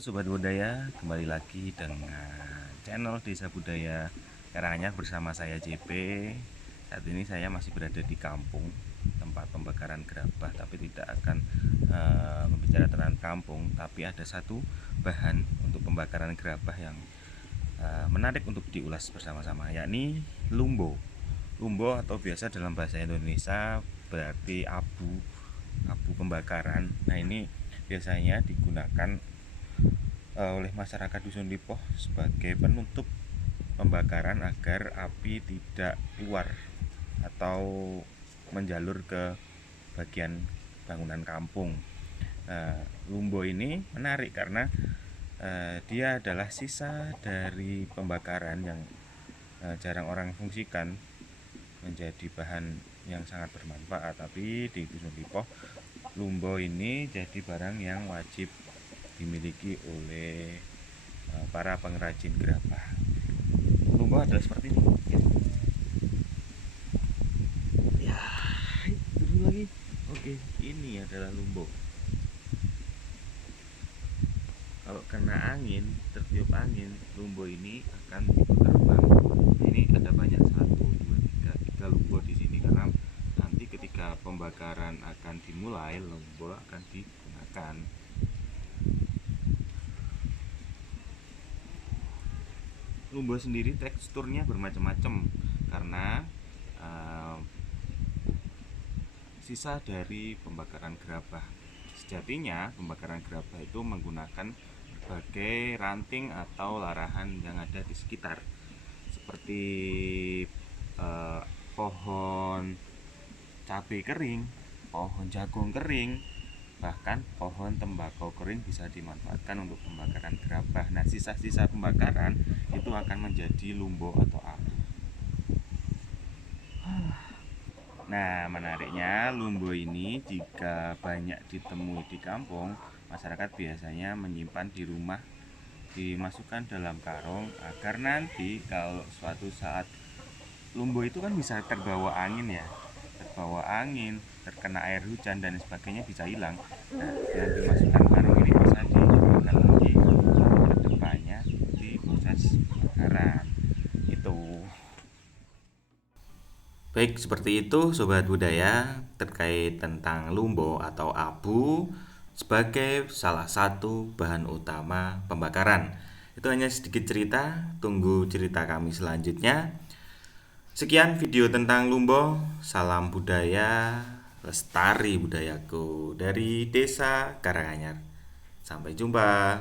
Sobat Budaya, kembali lagi dengan channel Desa Budaya Karanganyar bersama saya JP. Saat ini saya masih berada di kampung tempat pembakaran gerabah, tapi tidak akan membicara tentang kampung, tapi ada satu bahan untuk pembakaran gerabah yang menarik untuk diulas bersama-sama, yakni lumbo. Lumbo atau biasa dalam bahasa Indonesia berarti abu pembakaran. Nah, ini biasanya digunakan oleh masyarakat Dusun Lipoh sebagai penutup pembakaran agar api tidak keluar atau menjalur ke bagian bangunan kampung. Lumbo ini menarik karena dia adalah sisa dari pembakaran yang jarang orang fungsikan menjadi bahan yang sangat bermanfaat. Tapi di Dusun Lipoh, lumbo ini jadi barang yang wajib dimiliki oleh para pengrajin gerabah. Lumbo adalah seperti ini. Ya, itu lagi. Oke, ini adalah lumbo. Kalau kena angin, tertiup angin, lumbo ini akan ikut terbang. Ini ada banyak, 1, 2, 3 lumbo di sini karena nanti ketika pembakaran akan dimulai, lumbo akan digunakan. Lumbo sendiri teksturnya bermacam-macam karena sisa dari pembakaran gerabah. Sejatinya pembakaran gerabah itu menggunakan berbagai ranting atau larahan yang ada di sekitar, seperti pohon cabai kering, pohon jagung kering, bahkan pohon tembakau kering bisa dimanfaatkan untuk pembakaran gerabah. Nah, sisa-sisa pembakaran itu akan menjadi lumbo atau abu. Nah, menariknya lumbo ini jika banyak ditemui di kampung, masyarakat biasanya menyimpan di rumah, dimasukkan dalam karung agar nanti kalau suatu saat lumbo itu kan bisa terbawa angin ya, terkena air hujan dan sebagainya bisa hilang. Nah, yang dimasukkan karung ini bisa digunakan lagi ke depannya di proses pembakaran. Itu. Baik, seperti itu Sobat Budaya terkait tentang lumbo atau abu sebagai salah satu bahan utama pembakaran. Itu hanya sedikit cerita, tunggu cerita kami selanjutnya. Sekian video tentang lumbo. Salam budaya, lestari budayaku dari Desa Karanganyar. Sampai jumpa.